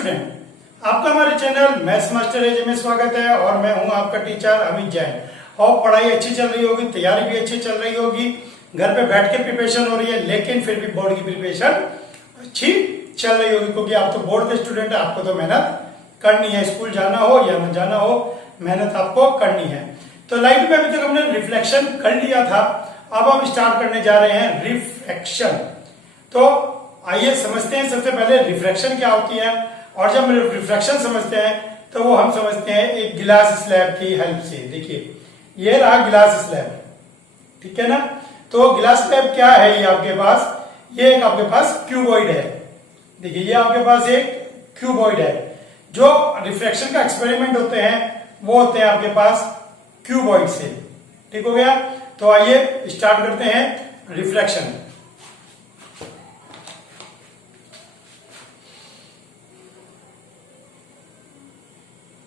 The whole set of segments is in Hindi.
स्टूडेंट, आपका हमारे चैनल मैथ्स मास्टर एजे में स्वागत है और मैं हूं आपका टीचर अमित जैन। और पढ़ाई अच्छी चल रही होगी, तैयारी भी अच्छी चल रही होगी, घर पे बैठ के प्रिपरेशन हो रही है, लेकिन फिर भी बोर्ड की प्रिपरेशन अच्छी चल रही होगी क्योंकि आप तो बोर्ड के स्टूडेंट है, आपको तो मेहनत करनी है। स्कूल जाना हो या न जाना हो, मेहनत आपको करनी है। तो लाइट में अभी तक हमने रिफ्लेक्शन कर लिया था, अब हम स्टार्ट करने जा रहे हैं रिफ्रैक्शन। तो आइए समझते हैं सबसे पहले रिफ्रैक्शन क्या होती है। और जब हम रिफ्रैक्शन समझते हैं तो वो हम समझते हैं एक गिलास स्लैब की हेल्प से। देखिए ये रहा गिलास स्लैब, ठीक है ना। तो गिलास स्लैब क्या है, ये आपके पास, ये एक आपके पास क्यूबॉइड है। देखिए ये आपके पास एक क्यूबॉइड है। जो रिफ्रैक्शन का एक्सपेरिमेंट होते हैं वो होते हैं आपके पास क्यूबॉइड से, ठीक हो गया। तो आइए स्टार्ट करते हैं रिफ्रैक्शन।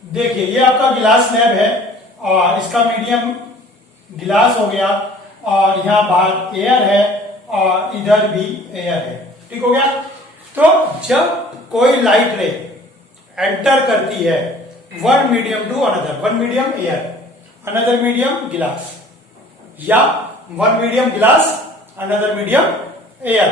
देखिए ये आपका गिलास स्लैब है और इसका मीडियम गिलास हो गया और यहां बाहर एयर है और इधर भी एयर है, ठीक हो गया। तो जब कोई लाइट रे एंटर करती है one medium to another, one medium air, another medium glass, या one medium glass another medium air,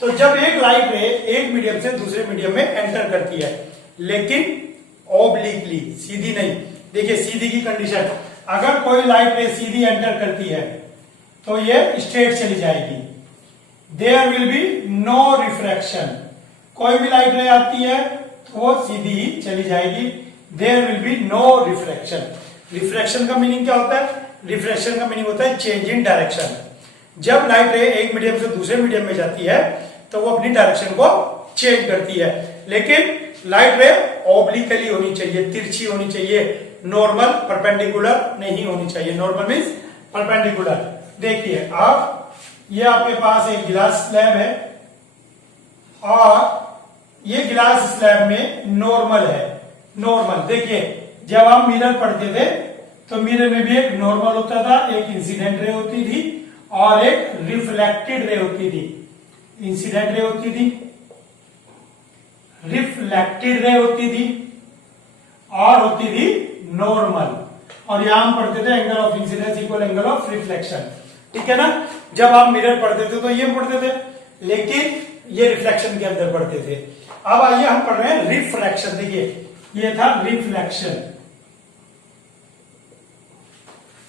तो जब एक लाइट रे एक मीडियम से दूसरे मीडियम में एंटर करती है, लेकिन ओब्लिकली, सीधी नहीं। देखिए सीधी की कंडीशन, अगर कोई लाइट रे सीधी एंटर करती है तो ये स्ट्रेट चली जाएगी, there will be no refraction. कोई भी लाइट रे आती है तो वो सीधी ही चली जाएगी, there will be no refraction. Refraction का मीनिंग क्या होता है? रिफ्रैक्शन का मीनिंग होता है चेंज इन डायरेक्शन। जब लाइट रे एक मीडियम से दूसरे मीडियम में जाती है तो वो अपनी डायरेक्शन को चेंज करती है, लेकिन लाइट रे ऑब्लिकली होनी चाहिए, तिरछी होनी चाहिए, नॉर्मल परपेंडिकुलर नहीं होनी चाहिए। Normal means perpendicular. देखिए अब ये आपके पास एक गिलास स्लैब है और ये गिलास स्लैब में नॉर्मल है। नॉर्मल, देखिए जब हम मिरर पढ़ते थे तो मिरर में भी एक नॉर्मल होता था, एक इंसिडेंट रे होती थी और एक रिफ्लेक्टेड रे होती थी। इंसिडेंट रे होती थी, रिफ्लेक्टेड रे होती थी और होती थी नॉर्मल। और यहां हम पढ़ते थे angle of incidence equal angle of reflection, ठीक है ना। जब आप मिरर पढ़ते थे तो ये पढ़ते थे, लेकिन ये रिफ्लेक्शन के अंदर पढ़ते थे। अब आइए हम पढ़ रहे हैं रिफ्रैक्शन। देखिए ये था reflection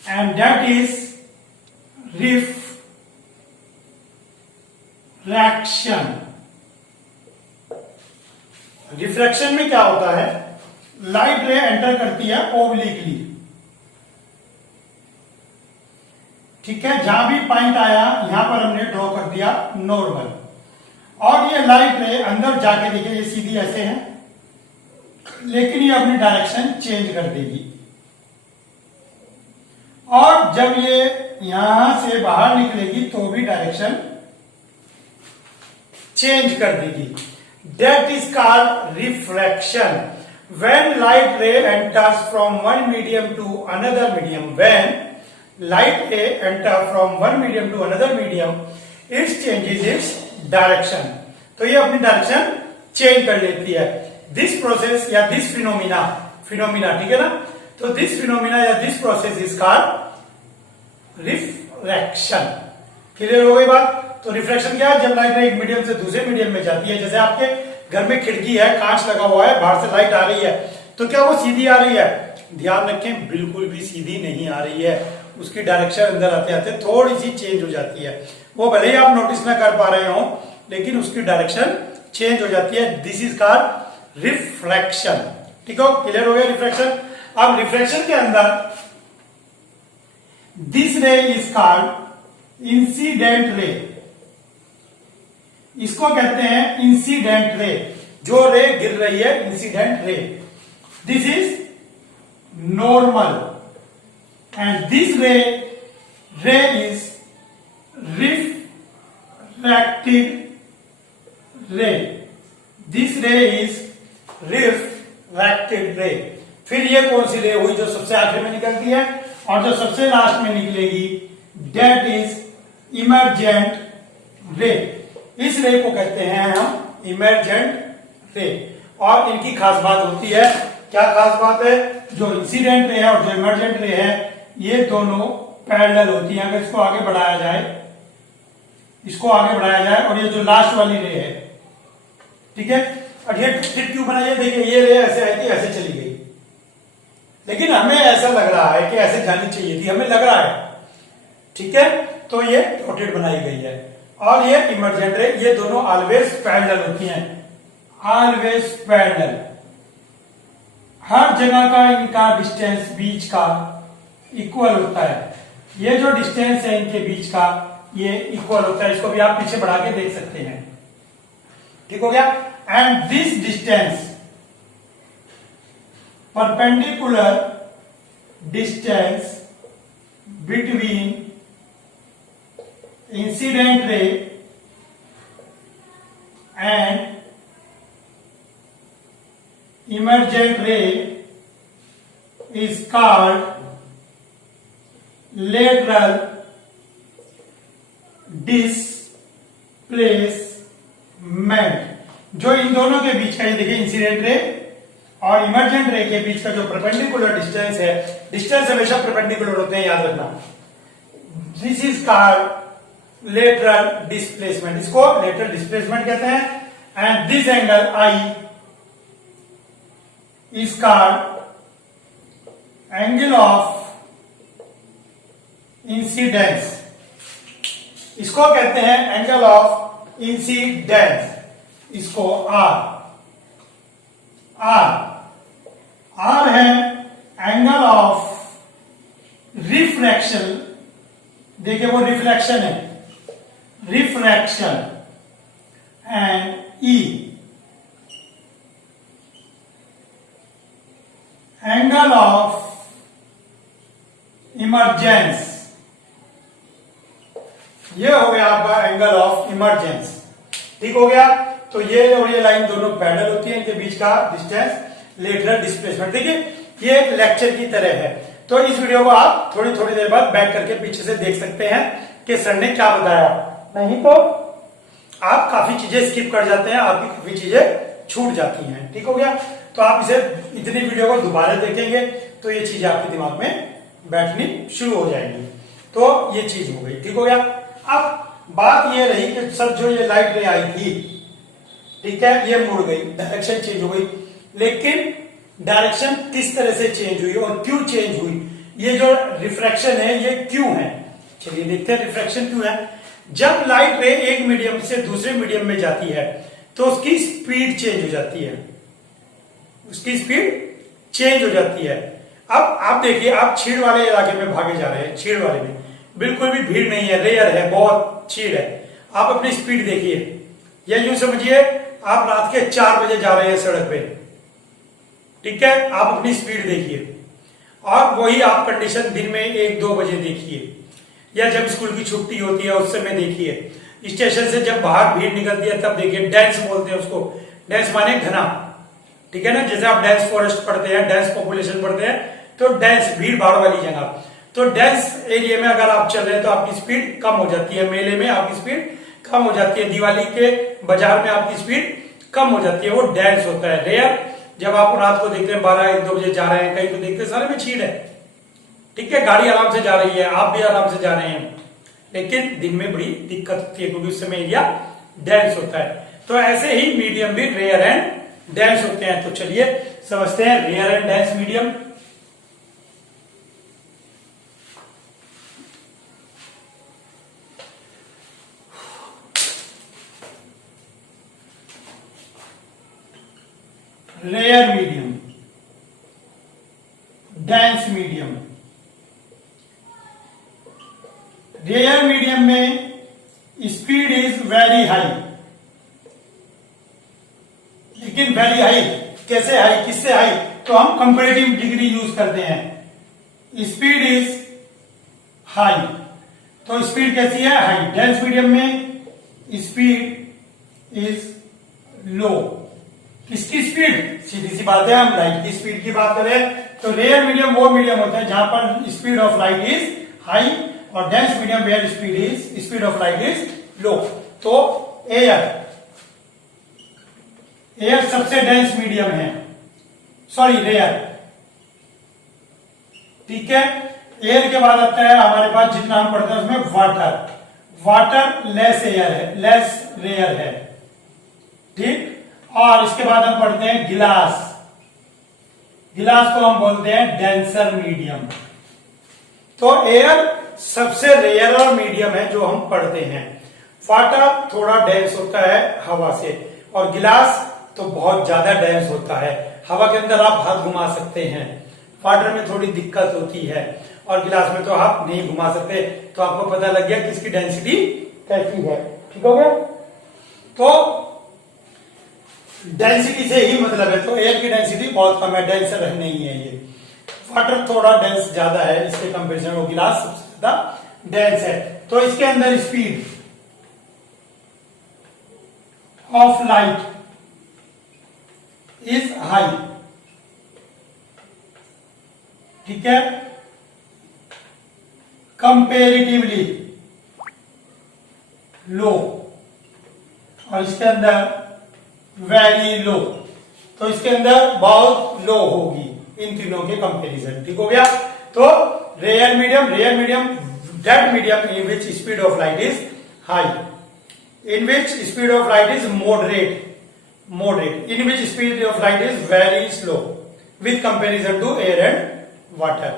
and that is refraction. Refraction में क्या होता है, लाइट रे एंटर करती है ओब्लिकली, ठीक है। जहां भी पॉइंट आया यहां पर हमने ड्रॉ कर दिया नॉर्मल, और ये लाइट रे अंदर जाके, देखिए ये सीधी ऐसे है, लेकिन ये अपनी डायरेक्शन चेंज कर देगी। और जब ये यहां से बाहर निकलेगी तो भी डायरेक्शन चेंज कर देगी। That is called refraction. When light ray enters from one medium to another medium, when light ray enter from one medium to another medium, it changes its direction. तो ये अपनी डायरेक्शन चेंज कर लेती है। This process या this phenomena, ठीक है ना। तो this phenomena या this process is called refraction. Clear हो गई बात? तो रिफ्रैक्शन क्या है? जब लाइट रे एक मीडियम से दूसरे मीडियम में जाती है, जैसे आपके घर में खिड़की है, कांच लगा हुआ है, बाहर से लाइट आ रही है, तो क्या वो सीधी आ रही है? ध्यान रखें, बिल्कुल भी सीधी नहीं आ रही है, उसकी डायरेक्शन अंदर आते आते थोड़ी सी चेंज हो जाती है। वो भले ही आप नोटिस ना कर पा रहे हो, लेकिन उसकी डायरेक्शन चेंज हो जाती है। दिस इज कॉल्ड रिफ्रैक्शन, ठीक हो? क्लियर हो गया रिफ्रैक्शन। अब रिफ्रैक्शन के अंदर दिस रे इज कॉल्ड इंसिडेंट रे। इसको कहते हैं इंसिडेंट रे, जो रे गिर रही है, incident ray. This is normal and this रे इज रिफ्रैक्टेड रे। दिस रे इज रिफ्रैक्टेड रे। फिर ये कौन सी रे हुई जो सबसे आखिर में निकलती है और जो सबसे लास्ट में निकलेगी? दैट इज इमर्जेंट रे। इस रे को कहते हैं हम इमर्जेंट रे। और इनकी खास बात होती है, क्या खास बात है, जो इंसिडेंट रे है और जो इमर्जेंट रे है ये दोनों पैरेलल होती है। अगर इसको आगे बढ़ाया जाए और ये जो लास्ट वाली रे है, ठीक है, और ये फिर क्यों बनाई है, देखिए ये रे ऐसे आई थी, ऐसे चली गई, लेकिन हमें ऐसा लग रहा है कि ऐसे जानी चाहिए थी, हमें लग रहा है, ठीक है, तो ये डॉटेड बनाई गई है। और ये इमर्जेंट रे, ये दोनों ऑलवेज पैरेलल होती हैं, ऑलवेज पैरेलल। हर जगह का इनका डिस्टेंस बीच का इक्वल होता है। ये जो डिस्टेंस है इनके बीच का ये इक्वल होता है। इसको भी आप पीछे बढ़ा के देख सकते हैं, ठीक हो गया। And this distance perpendicular distance between incident ray and emergent ray is called lateral displacement। जो इन दोनों के बीच का, ये देखिए इंसिडेंट रे और इमर्जेंट रे के बीच का जो परपेंडिकुलर डिस्टेंस है, डिस्टेंस हमेशा परपेंडिकुलर होते हैं, याद रखना। This is called lateral displacement, इसको लेटरल डिस्प्लेसमेंट कहते हैं। And this angle I is called angle of incidence, इसको कहते हैं एंगल ऑफ इंसिडेंस, इसको आर है एंगल ऑफ रिफ्रैक्शन, देखिए वो रिफ्लेक्शन है, refraction, and E angle of emergence, ये हो गया आपका एंगल ऑफ इमर्जेंस, ठीक हो गया। तो ये और ये लाइन दोनों पैरेलल होती है, इनके बीच का डिस्टेंस लेटरल डिस्प्लेसमेंट। देखिए ये एक लेक्चर की तरह है, तो इस वीडियो को आप थोड़ी थोड़ी देर बाद बैक करके पीछे से देख सकते हैं कि सर ने क्या बताया, नहीं तो आप काफी चीजें स्किप कर जाते हैं, आपकी काफी चीजें छूट जाती हैं, ठीक हो गया। तो आप इसे इतनी वीडियो को दोबारा देखेंगे तो ये चीजें आपके दिमाग में बैठनी शुरू हो जाएंगी। तो ये चीज हो गई, ठीक हो गया। अब बात ये रही कि सर जो ये लाइट रे आई थी, ठीक है, ये मुड़ गई, डायरेक्शन चेंज हो गई, लेकिन डायरेक्शन किस तरह से चेंज हुई और क्यों चेंज हुई, ये जो रिफ्रैक्शन है ये क्यों है, चलिए देखते हैं रिफ्रैक्शन क्यों है। जब लाइट रे एक मीडियम से दूसरे मीडियम में जाती है तो उसकी स्पीड चेंज हो जाती है, उसकी स्पीड चेंज हो जाती है। अब आप देखिए, आप छीड़ वाले इलाके में भागे जा रहे हैं, छीड़ वाले में बिल्कुल भी भीड़ नहीं है, रेयर है, बहुत छीड़ है, आप अपनी स्पीड देखिए, या यूं समझिए आप रात के 4 बजे जा रहे हैं सड़क पे, ठीक है, आप अपनी स्पीड देखिए, और वही आप कंडीशन दिन में 1-2 बजे देखिए, या जब स्कूल की छुट्टी होती है उस समय देखिए, स्टेशन से जब बाहर भीड़ निकलती है तब देखिए, डेंस बोलते हैं उसको, डेंस माने घना, ठीक है ना, जैसे आप डेंस फॉरेस्ट पढ़ते हैं, डेंस पॉपुलेशन पढ़ते हैं, तो डेंस भीड़ भाड़ वाली जगह, तो डेंस एरिया में अगर आप चल रहे हैं तो आपकी स्पीड कम हो जाती है, मेले में आपकी स्पीड कम हो जाती है, दिवाली के बाजार में आपकी स्पीड कम हो जाती है, वो डेंस होता है। रेयर जब आप रात को देखते हैं 12-1-2 बजे जा रहे हैं कहीं, तो देखते हैं सारे में छीड़ है, ठीक है, गाड़ी आराम से जा रही है, आप भी आराम से जा रहे हैं, लेकिन दिन में बड़ी दिक्कत होती है क्योंकि उस समय एरिया डेंस होता है। तो ऐसे ही मीडियम भी रेयर एंड डेंस होते हैं। तो चलिए समझते हैं rare and dense medium. Rare medium, dense medium. Rare medium में स्पीड इज वेरी हाई, लेकिन वेरी हाई कैसे हाई, किससे हाई, तो हम कंपैरेटिव डिग्री यूज करते हैं, स्पीड इज हाई, तो स्पीड कैसी है, हाई। डेंस मीडियम में स्पीड इज लो, किसकी स्पीड, सीधी सी बात है, हम लाइट की स्पीड की बात करें तो रेयर मीडियम वो मीडियम होता है जहां पर speed of light is high, और dense medium where speed of light is low. तो एयर एयर सबसे डेंस मीडियम है, सॉरी रेयर, ठीक है। एयर के बाद आता है हमारे पास जितना हम पढ़ते हैं उसमें वाटर, वाटर लेस एयर है, लेस रेयर है, ठीक। और इसके बाद हम पढ़ते हैं गिलास, गिलास को हम बोलते हैं डेंसर मीडियम। तो एयर सबसे रेयर और मीडियम है जो हम पढ़ते हैं, वाटर थोड़ा डेंस होता है हवा से, और गिलास तो बहुत ज्यादा डेंस होता है, हवा के अंदर आप हाथ घुमा सकते हैं, वाटर में थोड़ी दिक्कत होती है और गिलास में तो आप नहीं घुमा सकते। तो आपको पता लग गया किसकी डेंसिटी कैसी है, ठीक हो गया। तो डेंसिटी से ही मतलब है, तो एयर की डेंसिटी बहुत कम है, डेंसर नहीं है ये, वाटर थोड़ा डेंस ज्यादा है इसके कंपेरिजन में, गिलास सबसे ज्यादा डेंस है। तो इसके अंदर speed of light is high, ठीक है, कंपेरेटिवली लो, और इसके अंदर वेरी लो, तो इसके अंदर बहुत लो होगी इन तीनों के कंपैरिजन, ठीक हो गया। तो rare medium that medium in which speed of light is high, in which speed of light is moderate, in which speed of light is very slow with comparison to air and water.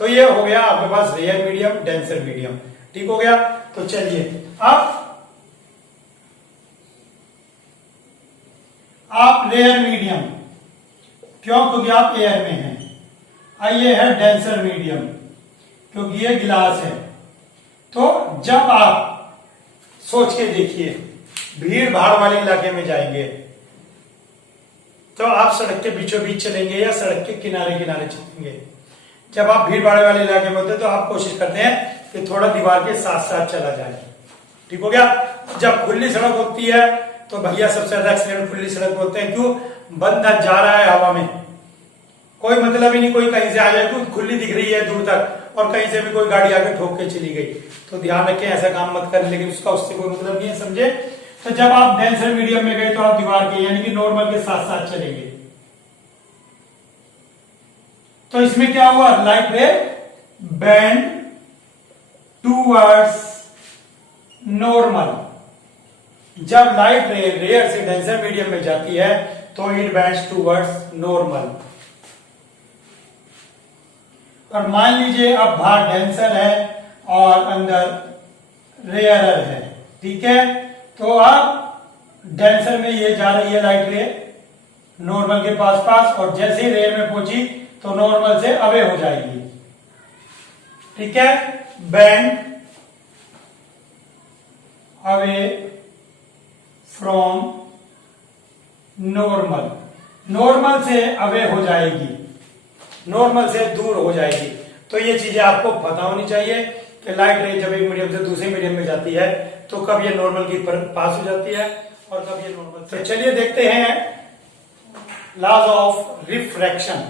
तो ये हो गया आपके पास रेयर मीडियम, डेंसर मीडियम, ठीक हो गया। तो चलिए अब आप रेयर मीडियम, क्यों, क्योंकि आप एयर में हैं, ये है डेंसर मीडियम क्योंकि ये गिलास है। तो जब आप सोच के देखिए भीड़ भाड़ वाले इलाके में जाएंगे तो आप सड़क के बीचों बीच चलेंगे या सड़क के किनारे किनारे चलेंगे। जब आप भीड़ भाड़ वाले इलाके में होते हैं तो आप कोशिश करते हैं कि थोड़ा दीवार के साथ साथ चला जाए, ठीक हो गया। जब खुली सड़क होती है तो भैया सबसे ज्यादा एक्सीडेंट खुली सड़क होते हैं, क्यों, बंदा जा रहा है हवा में, कोई मतलब ही नहीं, कोई कहीं से आ जाए तो खुली दिख रही है दूर तक और कहीं से भी कोई गाड़ी आके ठोक के चली गई, तो ध्यान रखें ऐसा काम मत करें, लेकिन उसका उससे कोई मतलब नहीं है, समझे। तो जब आप डेंसर मीडियम में गए तो आप दीवार के यानी कि नॉर्मल के साथ साथ चलेंगे, तो इसमें क्या हुआ, लाइट रे बेंड टूवर्ड्स नॉर्मल। जब लाइट रे रेयर से डेंसर मीडियम में जाती है तो इट बेंड्स टूवर्ड्स नॉर्मल। और मान लीजिए अब बाहर डेंसर है और अंदर रेयरर है, ठीक है। तो अब डेंसर में ये जा रही है लाइट रे नॉर्मल के पास पास, और जैसे ही रेयर में पहुंची तो नॉर्मल से अवे हो जाएगी, ठीक है, bend away from normal, normal से अवे हो जाएगी, नॉर्मल से दूर हो जाएगी। तो ये चीजें आपको पता होनी चाहिए कि लाइट रे जब एक मीडियम से दूसरे मीडियम में जाती है तो कब ये नॉर्मल की पास हो जाती है और कब ये नॉर्मल। तो चलिए देखते हैं laws of refraction.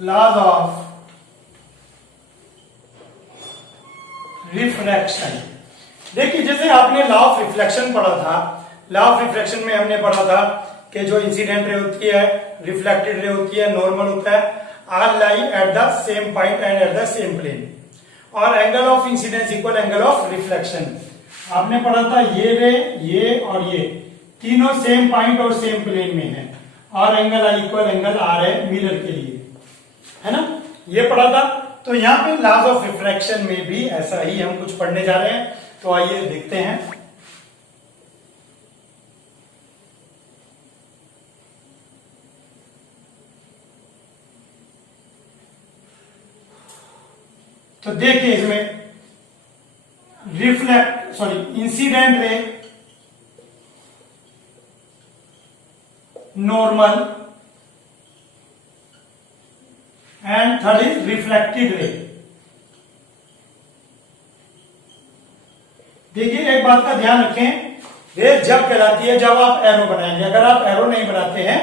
Laws of refraction, देखिए जैसे आपने लॉ ऑफ रिफ्लेक्शन पढ़ा था, लॉ ऑफ रिफ्लेक्शन में हमने पढ़ा था कि जो इंसिडेंट रे होती है, रिफ्लेक्टेड रे होती है, नॉर्मल होता है, are lie at the same point and at the same plane, और angle of incidence equal angle of reflection. आपने पढ़ा था ये रे, ये और ये तीनों सेम पॉइंट और सेम प्लेन में है, और angle I equal angle R है मिरर के लिए, है ना, ये पढ़ा था। तो यहाँ पे लॉज ऑफ रिफ्रैक्शन में भी ऐसा ही हम कुछ पढ़ने जा रहे हैं, तो आइए देखते हैं। तो देखिए इसमें incident ray normal and third is reflected ray. देखिए एक बात का ध्यान रखें, रे जब कहलाती है जब आप एरो बनाएंगे, अगर आप एरो नहीं बनाते हैं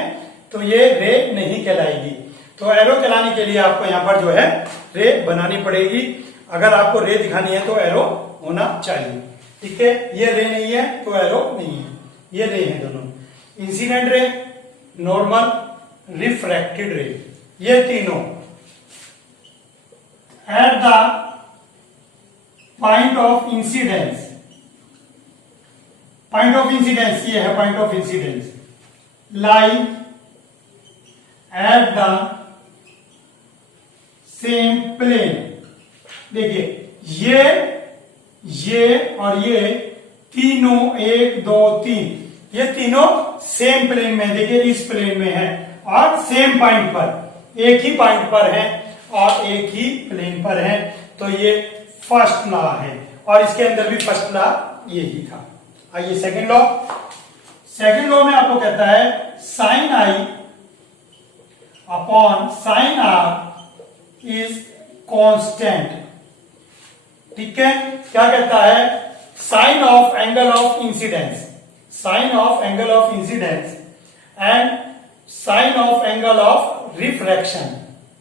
तो ये रे नहीं कहलाएगी। तो एरो कहलाने के लिए आपको यहां पर जो है रे बनानी पड़ेगी, अगर आपको रे दिखानी है तो एरो होना चाहिए, ठीक है, ये रे नहीं है तो एरो नहीं है, ये रे है दोनों, incident ray, normal, refracted ray, ये तीनों at the point of incidence, point of incidence ये है point of incidence, lie at the same plane. देखिए ये और ये तीनों, 1 2 3, ये तीनों सेम प्लेन में, देखिए इस प्लेन में है और सेम पॉइंट पर, एक ही पॉइंट पर है और एक ही प्लेन पर है, तो ये फर्स्ट लॉ है और इसके अंदर भी फर्स्ट लॉ यही था। आइए सेकंड लॉ, सेकंड लॉ में आपको कहता है sine i upon sine r is constant. ठीक है, क्या कहता है, sine of angle of incidence, sine of angle of incidence and sine of angle of refraction,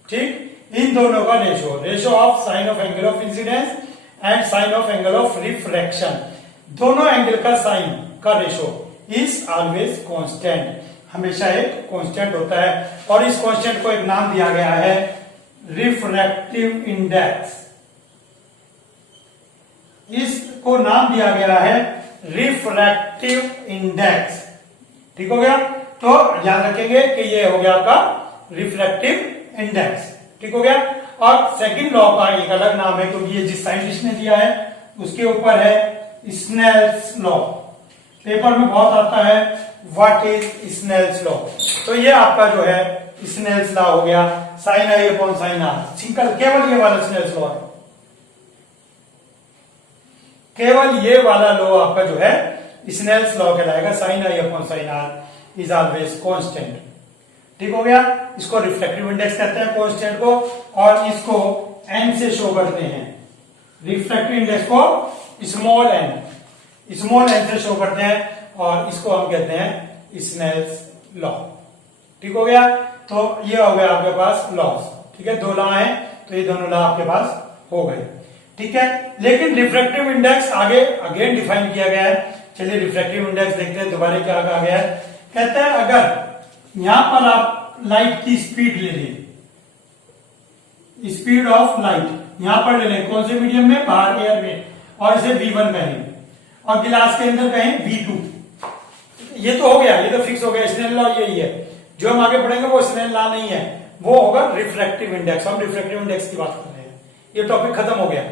ठीक, इन दोनों का ratio, ratio of sine of angle of incidence and sine of angle of refraction, दोनों एंगल का साइन का रेशो इज ऑलवेज कांस्टेंट, हमेशा एक कांस्टेंट होता है और इस कांस्टेंट को एक नाम दिया गया है रिफ्रैक्टिव इंडेक्स, इसको नाम दिया गया है रिफ्रैक्टिव इंडेक्स। ठीक हो गया, तो याद रखेंगे कि ये हो गया आपका रिफ्रैक्टिव इंडेक्स। ठीक हो गया, और सेकंड लॉ का एक अलग नाम है क्योंकि ये जिस साइंटिस्ट ने दिया है उसके ऊपर है स्नेल्स लॉ, पेपर में बहुत आता है व्हाट इज स्नेल्स लॉ, तो ये आपका जो है स्नेल्स लॉ हो गया, sine i upon sine r, simple केवल ये वाला स्नेल्स लॉ है, केवल ये वाला लॉ आपका जो है स्नेल्स लॉ कहलाएगा, sine i upon sine r is always constant. ठीक हो गया, इसको रिफ्रैक्टिव इंडेक्स कहते हैं कांस्टेंट को, और इसको एन से शो करते हैं, रिफ्रैक्टिव इंडेक्स को स्मॉल एन से शो करते हैं और इसको हम कहते हैं स्नेल्स लॉ। ठीक हो गया, तो ये हो गया आपके पास लॉस। ठीक है, दो लॉ हैं तो ये दोनों लॉ आपके पास हो गए। ठीक है, लेकिन रिफ्रैक्टिव इंडेक्स आगे अगेन डिफाइन किया गया है, चलिए रिफ्रैक्टिव इंडेक्स देखते हैं दोबारा क्या कहा गया है। कहते हैं अगर यहां पर आप लाइट की स्पीड ले लें, स्पीड ऑफ लाइट यहां पर ले लें, कौन से मीडियम में, बाहर एयर में, और इसे V1 कहें और गिलास के अंदर कहें V2, ये तो हो गया, ये तो फिक्स हो गया, स्नेल लॉ यही है, जो हम आगे पढ़ेंगे वो स्नेल लॉ नहीं है, वो होगा रिफ्रैक्टिव इंडेक्स। हम रिफ्रैक्टिव इंडेक्स की बात कर रहे हैं, ये टॉपिक खत्म हो गया,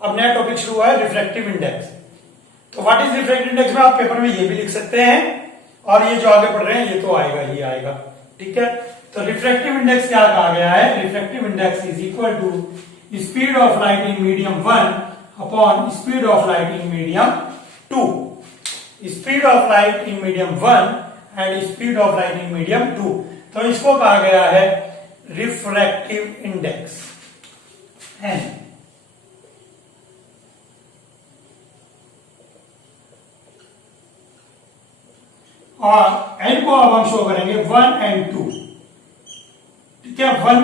अब नया टॉपिक शुरू हुआ है रिफ्रैक्टिव इंडेक्स। तो व्हाट इज रिफ्रैक्टिव इंडेक्स में आप पेपर में ये भी लिख सकते हैं और ये जो आगे पढ़ रहे हैं ये तो आएगा ही आएगा। ठीक है, तो रिफ्रैक्टिव इंडेक्स क्या कहा गया है, refractive index is equal to speed of light in medium 1 upon speed of light in medium 2, speed of light in medium 1 and speed of light in medium 2, तो इसको कहा गया है रिफ्रैक्टिव इंडेक्स एन। और एन को अब हम शो करेंगे 1 एंड 2। ठीक है, 1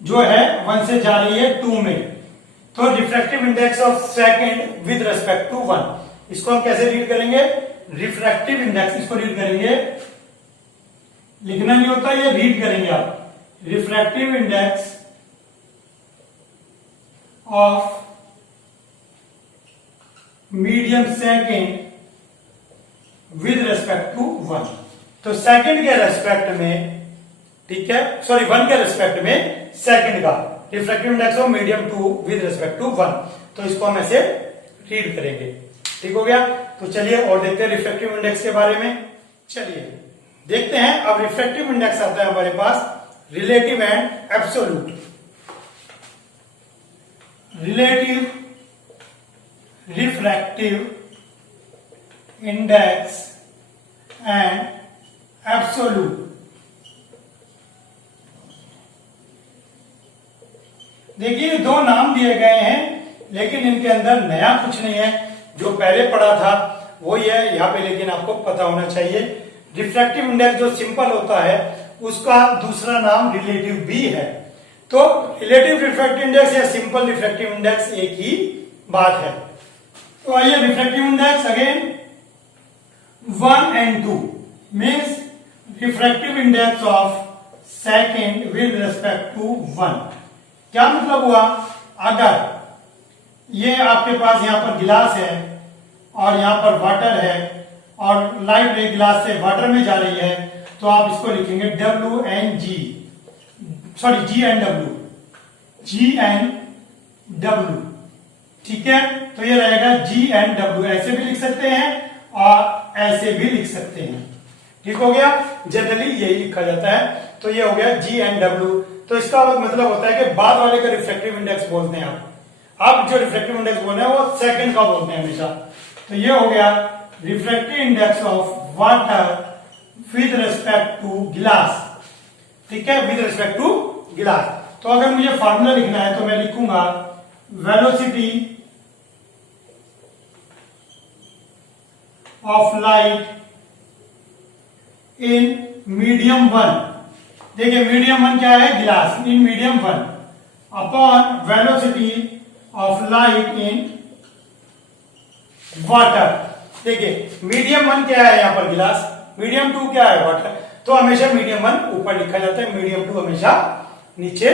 जो है 1 से जा रही है 2 में, तो refractive index of second with respect to 1, इसको हम कैसे रीड करेंगे, रिफ्रैक्टिव इंडेक्स, इसको रीड करेंगे, लिखना नहीं होता, ये रीड करेंगे आप, refractive index of medium second with respect to 1, तो सेकंड के रेस्पेक्ट में, ठीक है, सॉरी 1 के रेस्पेक्ट में सेकंड का refractive index of medium 2 with respect to 1, तो इसको हम ऐसे रीड करेंगे। ठीक हो गया, तो चलिए और देखते हैं रिफ्रैक्टिव इंडेक्स के बारे में। चलिए देखते हैं, अब रिफ्रैक्टिव इंडेक्स आता है हमारे पास relative and absolute. Relative refractive index and absolute. देखिए दो नाम दिए गए हैं लेकिन इनके अंदर नया कुछ नहीं है, जो पहले पढ़ा था वो ही है यहाँ पे, लेकिन आपको पता होना चाहिए रिफ्रैक्टिव इंडेक्स जो सिंपल होता है उसका दूसरा नाम रिलेटिव भी है। तो रिलेटिव रिफ्रैक्टिव इंडेक्स या सिंपल रिफ्रैक्टिव इंडेक्स एक ही बात है। तो आइए refractive index again 1 and 2 means refractive index of second with respect to 1। क्या मतलब हुआ, अगर ये आपके पास यहां पर गिलास है और यहां पर वाटर है और लाइट रे गिलास से वाटर में जा रही है, तो आप इसको लिखेंगे W and G, sorry G and W, G and W, ठीक है। तो ये रहेगा G एंड W, ऐसे भी लिख सकते हैं और ऐसे भी लिख सकते हैं, ठीक हो गया। जनरली यही लिखा जाता है, तो ये हो गया G एंड W। तो इसका मतलब होता है कि बाद वाले का रिफ्रैक्टिव इंडेक्स बोलते हैं आप जो रिफ्रैक्टिव इंडेक्स बोल रहे हैं वो सेकंड का बोलते हैं हमेशा। तो ये हो गया refractive index of water with respect to glass, ठीक है, विद रिस्पेक्ट टू गिलास। तो अगर मुझे फार्मूला लिखना है तो मैं लिखूंगा velocity of light in medium 1, देखिए मीडियम 1 क्या है, गिलास, इन medium 1 upon velocity of light in water. देखिए मीडियम 1 क्या है यहां पर गिलास, मीडियम 2 क्या है वाटर। तो हमेशा मीडियम 1 ऊपर लिखा जाता है, मीडियम 2 हमेशा नीचे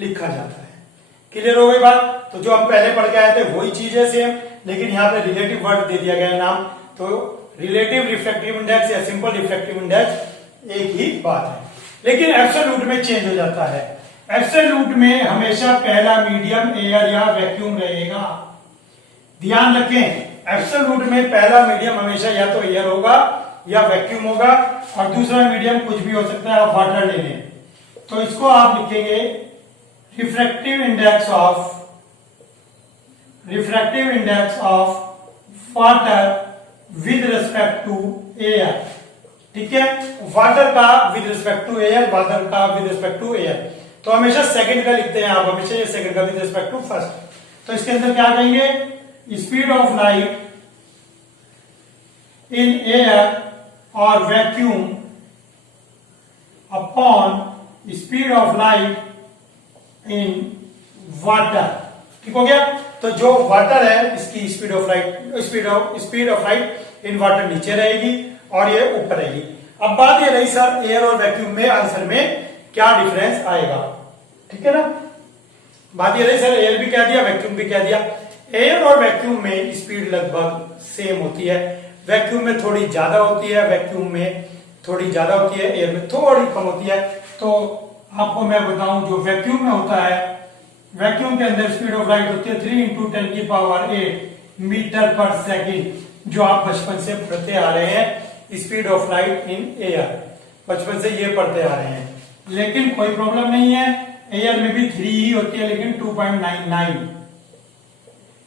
लिखा जाता है। क्लियर हो गई बात। तो जो हम पहले पढ़ के आए थे वही चीज है सेम, लेकिन यहाँ पे रिलेटिव वर्ड दे दिया गया है नाम। तो रिलेटिव रिफ्रैक्टिव इंडेक्स या सिंपल रिफ्रैक्टिव इंडेक्स एक ही बात है, लेकिन एब्सोल्यूट में चेंज हो जाता है। एब्सोल्यूट में हमेशा पहला मीडियम एयर या वैक्यूम रहेगा, ध्यान रखें। एब्सोल्यूट में पहला मीडियम हमेशा या तो एयर होगा या वैक्यूम होगा, और दूसरा मीडियम कुछ भी हो सकता है, आप वाटर ले लें। तो इसको आप लिखेंगे refractive index of water with respect to air, ठीक है। वाटर का with respect to air, water का विद रिस्पेक्ट टू एयर। तो हमेशा सेकंड का लिखते हैं आप, हमेशा ये सेकंड का विद रिस्पेक्ट टू फर्स्ट। तो इसके अंदर क्या कहेंगे, speed of light in air और vacuum upon speed of light in water, ठीक हो गया। तो जो वाटर है इसकी speed of light in water नीचे रहेगी और ये ऊपर रहेगी। अब बात ये रही सर एयर और वैक्यूम में आंसर में क्या डिफरेंस आएगा, ठीक है ना। बात ये रही सर एयर भी कह दिया वैक्यूम भी कह दिया। एयर और वैक्यूम में स्पीड लगभग सेम होती है, वैक्यूम में थोड़ी ज्यादा होती है, वैक्यूम में थोड़ी ज्यादा होती है, एयर में थोड़ी कम होती है। तो आपको मैं बताऊं जो वैक्यूम में होता है, वैक्यूम के अंदर स्पीड ऑफ लाइट होती है 3 × 10⁸ मीटर पर सेकेंड, जो आप बचपन से पढ़ते आ रहे हैं speed of light in air, बचपन से ये पढ़ते आ रहे हैं। लेकिन कोई प्रॉब्लम नहीं है, एयर में भी 3 ही होती है लेकिन 2.99,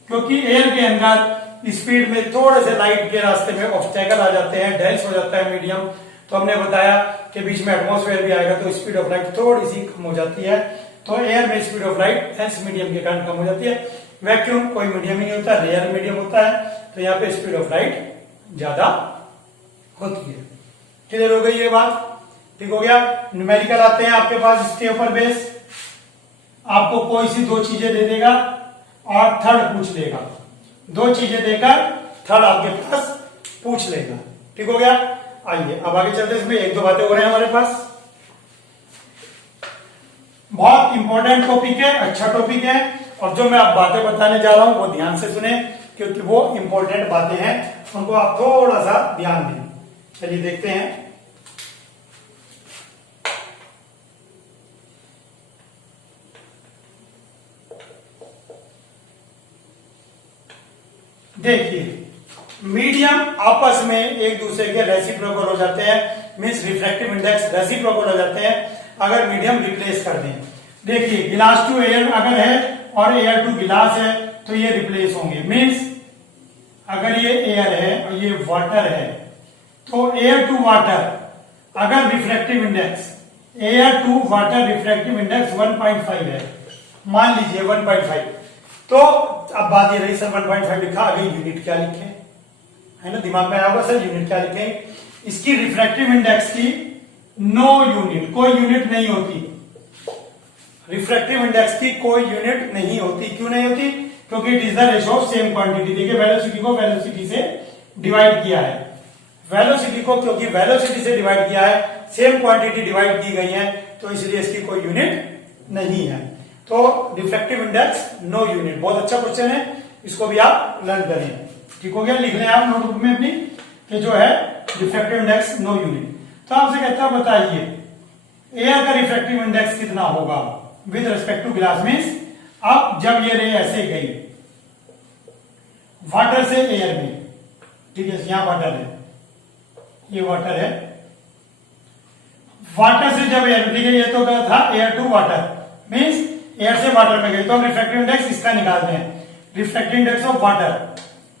क्योंकि एयर के अंदर स्पीड में थोड़े से लाइट के रास्ते में ऑब्स्टेकल आ जाते हैं, डेंस हो जाता है मीडियम। तो हमने बताया कि बीच में एटमॉस्फेयर भी आएगा तो स्पीड ऑफ लाइट थोड़ी सी कम हो जाती है। तो एयर में speed of light dense medium के कारण कम हो जाती है, वैक्यूम कोई मीडियम ही नहीं होता, रेयर मीडियम होता है, तो यहाँ पे स्पीड ऑफ लाइट ज्यादा होती है। क्लियर हो गई ये बात, ठीक हो गया। न्यूमेरिकल आते हैं आपके पास, इसके ऊपर बेस आपको कोई सी 2 चीजें दे देगा और थर्ड पूछ लेगा, 2 चीजें देकर थर्ड आपके पास पूछ लेगा, ठीक हो गया। आइए अब आगे चलते हैं, इसमें 1-2 बातें हो रही हैं हमारे पास। बहुत इंपॉर्टेंट टॉपिक है, अच्छा टॉपिक है, और जो मैं आप बातें बताने जा रहा हूं वो ध्यान से सुने, क्योंकि वो इंपॉर्टेंट बातें हैं, उनको आप थोड़ा सा ध्यान दें। चलिए देखते हैं। देखिए मीडियम आपस में एक दूसरे के रेसिप्रोकल हो जाते हैं, मींस रिफ्रैक्टिव इंडेक्स रेसिप्रोकल हो जाते हैं अगर मीडियम रिप्लेस कर दें। देखिए गिलास टू एयर अगर है और एयर टू गिलास है तो ये रिप्लेस होंगे, मींस अगर ये एयर है और ये वाटर है तो एयर टू वाटर अगर refractive index air to water refractive index 1.5 है, मान लीजिए 1.5, तो अब बात ये रही सर 1.5 लिखा, आगे यूनिट क्या लिखे, है ना, दिमाग में आया होगा सर यूनिट क्या लिखें। इसकी रिफ्रैक्टिव इंडेक्स की नो यूनिट, कोई यूनिट नहीं होती, रिफ्रैक्टिव इंडेक्स की कोई यूनिट नहीं होती। क्यों नहीं होती? क्योंकि it is the ratio of same quantity. देखिए वेलोसिटी को वेलोसिटी से डिवाइड किया है, वेलोसिटी को क्योंकि वेलोसिटी से डिवाइड किया है, सेम क्वांटिटी डिवाइड की गई है, तो इसलिए इसकी कोई यूनिट नहीं है। तो रिफ्रैक्टिव इंडेक्स नो यूनिट, बहुत अच्छा क्वेश्चन है, इसको भी आप लर्न करें। ठीक हो गया, लिख लें आप नोटबुक में अपनी कि जो है रिफ्रैक्टिव इंडेक्स नो यूनिट। तो आपसे कहता है बताइए एयर का रिफ्रैक्टिव इंडेक्स कितना होगा with respect to glass. Means अब जब ये रे ऐसे गई वाटर से एयर में, ठीक है, यहां वाटर है, ये वाटर है, वाटर से जब एयर, ठीक है, ये तो क्या था air to water, means air से वाटर में गई, तो हम रिफ्रैक्टिव इंडेक्स इसका निकालते हैं, refractive index of water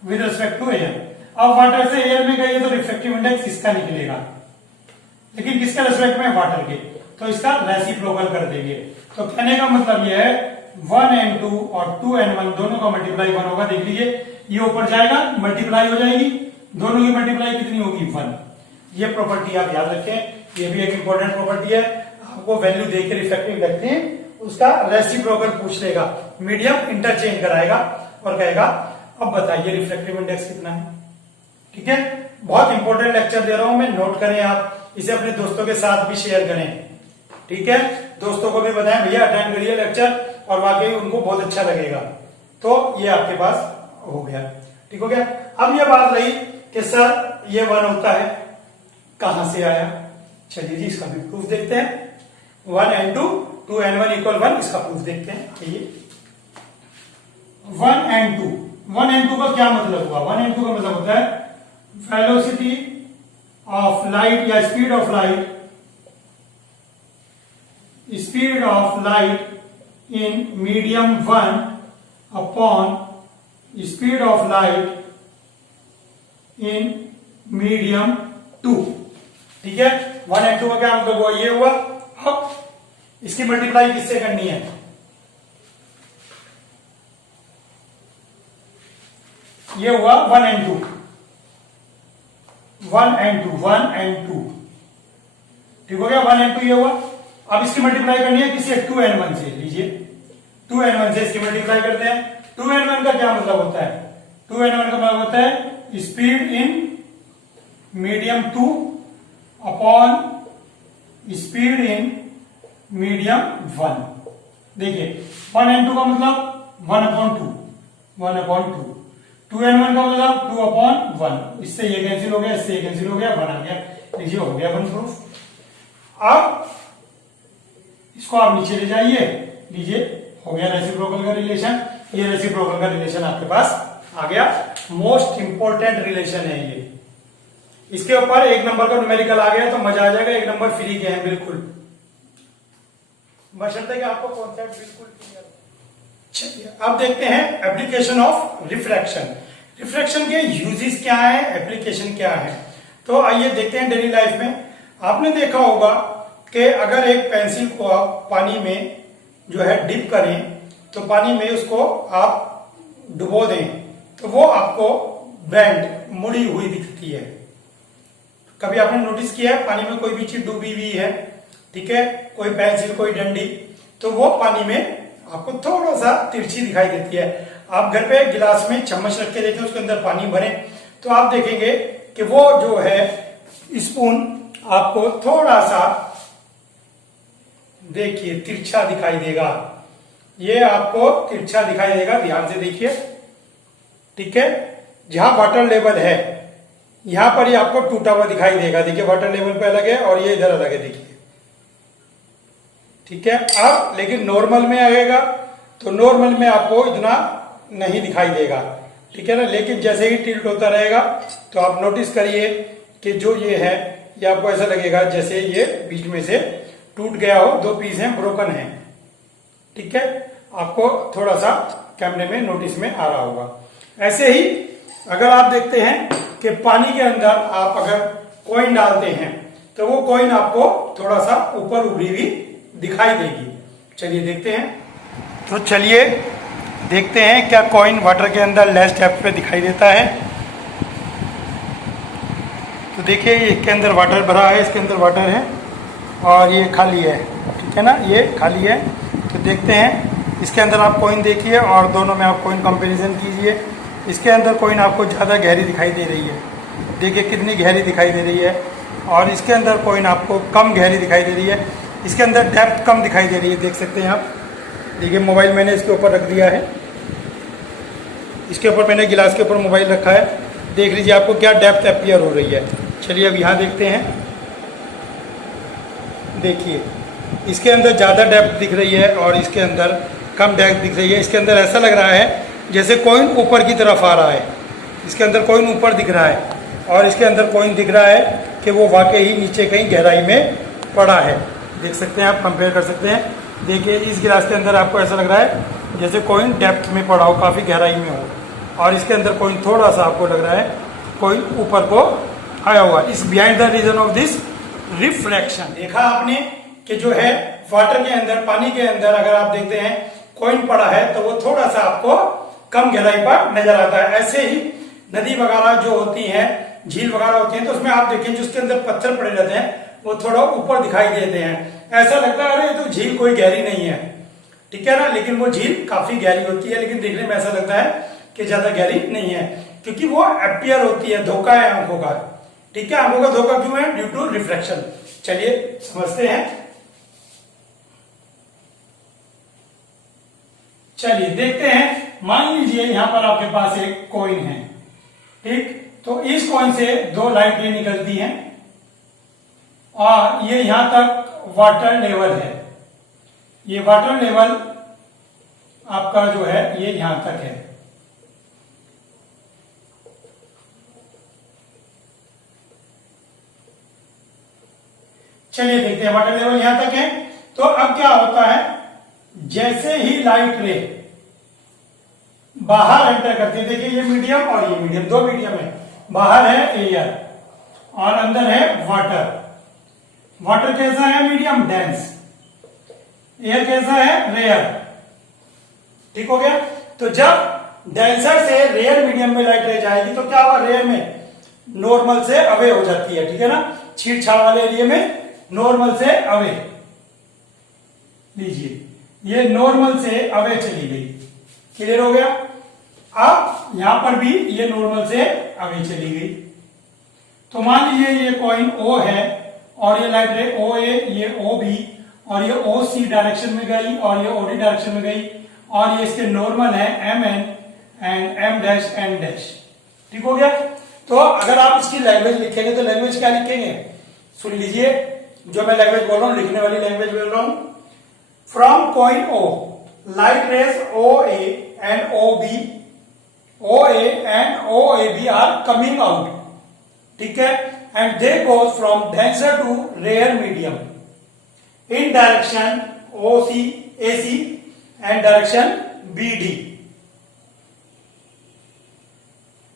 with respect to air. अब वाटर से एयर में गई है तो रिफ्रैक्टिव इंडेक्स इसका निकलेगा, लेकिन किसके रिस्पेक्ट में, वाटर के, तो इसका रेसिप्रोकल कर देंगे। तो कहने का मतलब यह है 1n2 और 2n1 दोनों का मल्टीप्लाई 1 होगा। देख लीजिए ये ऊपर जाएगा मल्टीप्लाई हो जाएगी, दोनों की मल्टीप्लाई कितनी होगी 1। ये प्रॉपर्टी आप याद रखें, ये भी एक इंपॉर्टेंट प्रॉपर्टी है। आपको वैल्यू देके रिफ्रैक्टिव इंडेक्स उसका रेसिप्रोकल पूछ लेगा, मीडियम इंटरचेंज कराएगा और कहेगा अब बताइए रिफ्रैक्टिव इंडेक्स कितना है। ठीक है, बहुत इंपॉर्टेंट लेक्चर दे रहा हूं मैं, नोट करें आप, इसे अपने दोस्तों के साथ भी शेयर करें। ठीक है, दोस्तों को भी बताएं भैया अटेंड करिए लेक्चर, और वाकई उनको बहुत अच्छा लगेगा। तो ये आपके पास हो गया, ठीक हो गया। अब ये बात रही कि सर ये 1 होता है, कहां से आया, चलिए जी इसका भी प्रूफ देखते हैं। 1n2 2n1 इक्वल 1, इसका प्रूफ देखते हैं। आइए 1n2 का क्या मतलब हुआ, 1n2 का मतलब होता है वेलोसिटी ऑफ लाइट या speed of light, speed of light in medium 1 upon speed of light in medium 2। ठीक है, 1n2 का क्या मतलब हुआ, ये हुआ। अब इसकी मल्टीप्लाई किससे करनी है, ये हुआ 1n2 ठीक हो गया, 1n2 ये हुआ। अब इसकी मल्टीप्लाई करनी है किसी 2n1 से, लीजिए 2n1 से इसकी मल्टीप्लाई करते हैं। 2n1 का क्या मतलब होता है, 2n1 का मतलब होता है speed in medium 2 upon speed in medium 1। देखिए 1n2 का मतलब 1/2, 1/2, 2n1 का मतलब 2/1, इससे ये कैंसिल हो गया, इससे ये कैंसिल हो गया, 1 आ गया, लीजिए हो गया 1 प्रूफ। अब इसको आप नीचे ले जाइए, लीजिए हो गया रेसिप्रोकल का रिलेशन। ये रेसिप्रोकल का रिलेशन आपके पास आ गया, मोस्ट इंपॉर्टेंट रिलेशन है ये। इसके ऊपर 1 नंबर का न्यूमेरिकल आ गया तो मजा आ जाएगा, 1 नंबर फ्री के हैं बिल्कुल, बशर्ते कि आपको कॉन्सेप्ट बिल्कुल क्लियर। चलिए अब देखते हैं एप्लीकेशन ऑफ रिफ्रैक्शन। रिफ्रैक्शन के यूजेस क्या है, एप्लीकेशन क्या है, तो आइए देखते हैं डेली लाइफ में। आपने देखा होगा कि अगर एक पेंसिल को आप पानी में जो है डिप करें, तो पानी में उसको आप डुबो दें, तो वो आपको बेंड मुड़ी हुई दिखती है। कभी आपने नोटिस किया है पानी में कोई भी चीज डूबी हुई है, ठीक है, कोई पेंसिल कोई डंडी, तो वो पानी में आपको थोड़ा सा तिरछी दिखाई देती है। आप घर पे गिलास में चम्मच रख के देखें, उसके अंदर पानी भरें, तो आप देखेंगे कि वो जो है स्पून आपको थोड़ा सा देखिए तिरछा दिखाई देगा, ये आपको तिरछा दिखाई देगा, ध्यान से देखिए। ठीक है, जहां वाटर लेवल है यहां पर ये आपको टूटा हुआ दिखाई देगा, देखिए वाटर लेवल पे अलग है और ये इधर अलग है, देखिए। ठीक है, अब लेकिन नॉर्मल में आएगा तो नॉर्मल में आपको इतना नहीं दिखाई देगा, ठीक है ना, लेकिन जैसे ही टिल्ट होता रहेगा तो आप नोटिस करिए कि जो ये है ये आपको ऐसा लगेगा जैसे ये बीच में से टूट गया हो, 2 पीस हैं, ब्रोकन है। ठीक है, आपको थोड़ा सा कैमरे में नोटिस में आ रहा होगा। ऐसे ही अगर आप देखते हैं कि पानी के अंदर आप अगर कॉइन डालते हैं तो वो कॉइन आपको थोड़ा सा ऊपर उभरी हुई दिखाई देगी। चलिए देखते हैं, तो चलिए देखते हैं क्या कॉइन वाटर के अंदर लेस डेप्थ पे दिखाई देता है। तो देखिए इसके अंदर वाटर भरा है, इसके अंदर वाटर है और ये खाली है, ठीक है ना, ये खाली है। तो देखते हैं इसके अंदर आप कॉइन देखिए और दोनों में आप कॉइन कंपैरिजन कीजिए। इसके अंदर कॉइन आपको ज़्यादा गहरी दिखाई दे रही है, देखिए कितनी गहरी दिखाई दे रही है, और इसके अंदर कॉइन आपको कम गहरी दिखाई दे रही है। इसके अंदर डेप्थ कम दिखाई दे रही है, देख सकते हैं आप। देखिए मोबाइल मैंने इसके ऊपर रख दिया है, इसके ऊपर मैंने गिलास के ऊपर मोबाइल रखा है, देख लीजिए आपको क्या डेप्थ अपीयर हो रही है। चलिए अब यहाँ देखते हैं, देखिए इसके अंदर ज़्यादा डेप्थ दिख रही है और इसके अंदर कम डेप्थ दिख रही है। इसके अंदर ऐसा लग रहा है जैसे कॉइन ऊपर की तरफ आ रहा है, इसके अंदर कॉइन ऊपर दिख रहा है, और इसके अंदर कॉइन दिख रहा है कि वो वाकई ही नीचे कहीं गहराई में पड़ा है। देख सकते हैं आप, कंपेयर कर सकते हैं। देखिए इस गिलास के अंदर आपको ऐसा लग रहा है जैसे कॉइन डेप्थ में पड़ा हो, काफ़ी गहराई में हो, और इसके अंदर कॉइन थोड़ा सा आपको लग रहा है कॉइन ऊपर को आया हुआ। Is behind the reason of this refraction. देखा आपने कि जो है वाटर के अंदर, पानी के अंदर अगर आप देखते हैं कॉइन पड़ा है तो वो थोड़ा सा आपको कम गहराई पर नजर आता है। ऐसे ही नदी वगैरह जो होती है, झील वगैरह होती है, तो उसमें आप देखें जो उसके अंदर पत्थर पड़े रहते हैं वो थोड़ा ऊपर दिखाई देते हैं। ऐसा लगता है अरे तो झील कोई गहरी नहीं है, ठीक है ना, लेकिन वो झील काफी गहरी होती है, लेकिन देखने में ऐसा लगता है कि ज्यादा गहरी नहीं है, क्योंकि वो अपीयर होती है, धोखा है आंखों का। ठीक है, आंखों का धोखा क्यों है? Due to reflection. चलिए समझते हैं। चलिए देखते हैं। मान लीजिए यहां पर आपके पास एक कॉइन है, ठीक, तो इस कॉइन से दो लाइट रे निकलती हैं और ये यहां तक वाटर लेवल है। ये वाटर लेवल आपका जो है ये यहां तक है। चलिए देखते हैं, वाटर लेवल यहां तक है। तो अब क्या होता है, जैसे ही लाइट रे बाहर एंटर करती है, देखिए ये मीडियम और ये मीडियम, दो मीडियम है, बाहर है एयर और अंदर है वाटर। वाटर कैसा है? Medium dense. एयर कैसा है? रेयर। ठीक हो गया। तो जब डेंसर से रेयर मीडियम में लाइट रे जाएगी तो क्या होगा, रेयर में नॉर्मल से अवे हो जाती है, ठीक है ना, छीड़-छाड़ वाले एरिया में नॉर्मल से अवे। लीजिए ये नॉर्मल से अवे चली गई, क्लियर हो गया। अब यहां पर भी ये नॉर्मल से अवे चली गई। तो मान लीजिए ये कॉइन O है और ये लाइट रे OA, ये OB और ये OC डायरेक्शन में गई और ये OD डायरेक्शन में गई, और ये इसके नॉर्मल है MN एंड M', ठीक हो गया। तो अगर आप इसकी लैंग्वेज लिखेंगे तो लैंग्वेज क्या लिखेंगे, सुन लीजिए, जो मैं लैंग्वेज बोल रहा हूं, लिखने वाली लैंग्वेज बोल रहा हूं। From coin O, light rays OA and OA and OAB are coming out, ठीक है, and they go from denser to rare medium in direction AC and direction BD,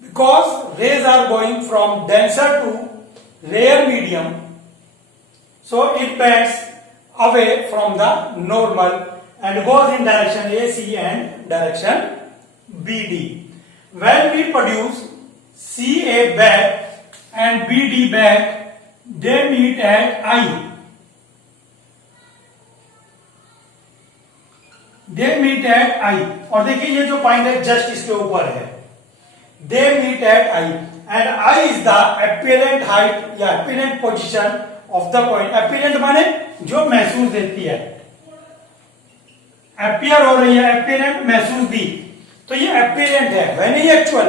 because rays are going from denser to rare medium, so it bends away from the normal and goes in direction AC and direction BD. When we produce CA back and BD back, they meet at I. They meet at I. और देखिए ये जो पॉइंट है जस्ट इसके ऊपर है। They meet at I and I is the apparent height या apparent position of the point. Apparent माने जो महसूस देती है, appear हो रही है, apparent महसूस दी, तो ये apparent है, वह नहीं एक्चुअल,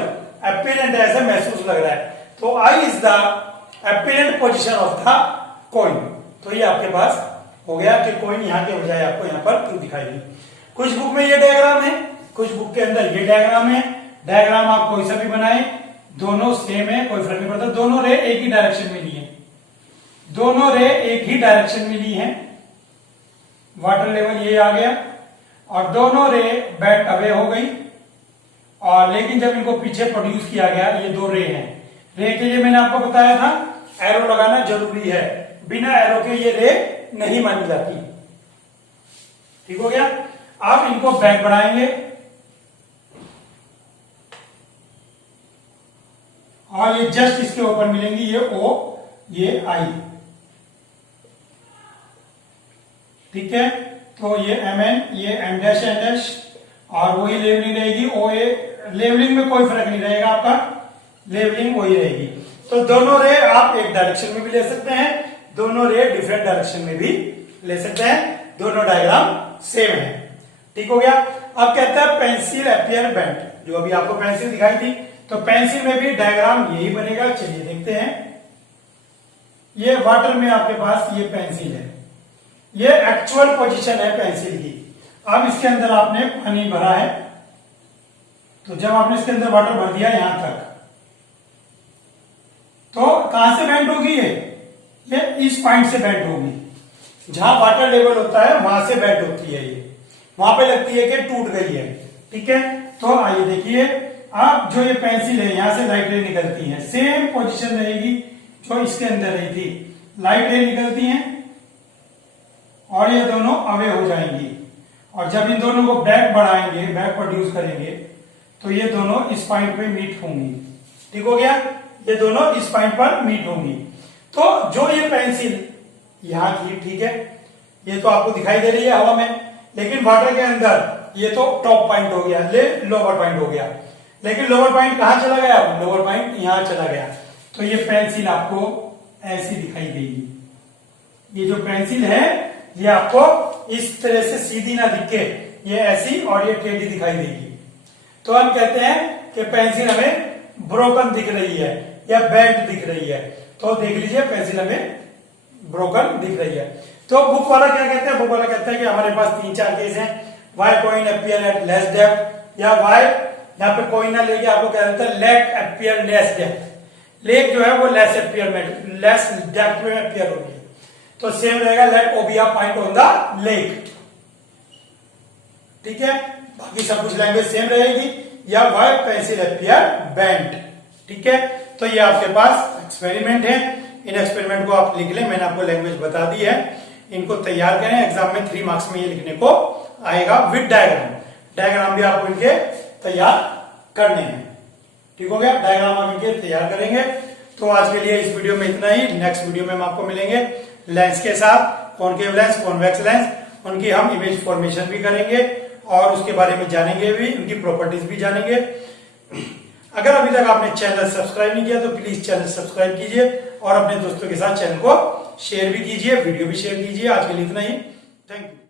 apparent है, ऐसा महसूस लग रहा है। तो I is the apparent position of the coin। तो ये आपके पास हो गया कि कॉइन यहां के बजाय आपको यहां पर क्यों दिखाई दी। कुछ बुक में ये डायग्राम है, कुछ बुक के अंदर ये डायग्राम है। डायग्राम आप कोई सा भी बनाए, दोनों सेम है, कोई फर्क नहीं पड़ता। दोनों रे एक ही डायरेक्शन में ली है, दोनों रे एक ही डायरेक्शन में ली है। वाटर लेवल ये आ गया और दोनों रे बैक अवे हो गई, और लेकिन जब इनको पीछे प्रोड्यूस किया गया, ये दो रे हैं। रे के लिए मैंने आपको बताया था एरो लगाना जरूरी है, बिना एरो के ये रे नहीं मानी जाती। ठीक हो गया। आप इनको बैक बढ़ाएंगे और ये जस्ट इसके ऊपर मिलेंगी, ये O, ये I, ठीक है। तो ये MN, ये M डैश N डैश, और वही लेवलिंग रहेगी OA। लेवलिंग में कोई फर्क नहीं रहेगा, आपका लेवलिंग वही रहेगी। तो दोनों रे आप एक डायरेक्शन में भी ले सकते हैं, दोनों रे डिफरेंट डायरेक्शन में भी ले सकते हैं, दोनों डायग्राम सेम है। ठीक हो गया। अब कहता है पेंसिल अपीयर बेंट, जो अभी आपको पेंसिल दिखाई थी, तो पेंसिल में भी डायग्राम यही बनेगा। चलिए देखते हैं। ये वाटर में आपके पास ये पेंसिल है, ये एक्चुअल पोजीशन है पेंसिल की। अब इसके अंदर आपने पानी भरा है, तो जब आपने इसके अंदर वाटर भर दिया यहां तक, तो कहां से बेंड होगी ये इस पॉइंट से बेंड होगी। जहां वाटर लेवल होता है वहां से बेंड होती है, ये वहां पे लगती है कि टूट गई है। ठीक है, तो आइए देखिए। अब जो ये पेंसिल है यहां से लाइट रे निकलती है, सेम पोजीशन रहेगी जो इसके अंदर रही थी। लाइट रे निकलती हैं और ये दोनों अवे हो जाएंगी, और जब इन दोनों को बैक बढ़ाएंगे, बैक प्रोड्यूस करेंगे, तो ये दोनों इस पॉइंट पे मीट होंगी। ठीक हो गया, ये दोनों इस पॉइंट पर मीट होंगी। तो जो ये पेंसिल यहां थी, ठीक है, ये तो आपको दिखाई दे रही है हवा में, लेकिन वाटर के अंदर ये तो टॉप पॉइंट हो गया, ले लोअर पॉइंट हो गया। लेकिन लोअर पॉइंट कहां चला गया? लोअर पॉइंट यहां चला गया। तो ये पेंसिल आपको ऐसी दिखाई देगी। ये जो पेंसिल है ये आपको इस तरह से सीधी ना दिखे, ये ऐसी और ये टेढ़ी दिखाई देगी। तो हम कहते हैं कि पेंसिल हमें ब्रोकन दिख रही है या बेंट दिख रही है। तो देख लीजिए पेंसिल हमें ब्रोकन दिख रही है। तो बुक वाला क्या कहते हैं? बुक वाला कहता है कि हमारे पास 3-4 केस हैं। Why coin appear at less depth, या वाई यहाँ पे कॉइन ना लेके आपको क्या कहते हैं lake appear less depth. Lake जो है वो लेस अपीयर में, लेस डेप्थ में अपीयर होगी। तो सेम रहेगा let O be a point on the lake. ठीक है, बाकी सब कुछ लैंग्वेज सेम रहेगी। या वाई पेंसिल अपीयर बेंट। ठीक है, तो ये आपके पास एक्सपेरिमेंट है। इन एक्सपेरिमेंट को आप लिख लें, मैंने आपको लैंग्वेज बता दी है। इनको तैयार करें, एग्जाम में 3 मार्क्स में ये लिखने को आएगा विद डायग्राम। डायग्राम भी आपको इनके तैयार करने हैं। ठीक हो गया, डायग्राम आप इनके तैयार करेंगे। तो आज के लिए इस वीडियो में इतना ही। नेक्स्ट वीडियो में हम आपको मिलेंगे लेंस के साथ, कॉनकेव लेंस, कॉन्वेक्स लेंस, उनकी हम इमेज फॉर्मेशन भी करेंगे और उसके बारे में जानेंगे भी, उनकी प्रॉपर्टीज भी जानेंगे। अगर अभी तक आपने चैनल सब्सक्राइब नहीं किया तो प्लीज चैनल सब्सक्राइब कीजिए और अपने दोस्तों के साथ चैनल को शेयर भी कीजिए, वीडियो भी शेयर कीजिए। आज के लिए इतना ही, थैंक यू।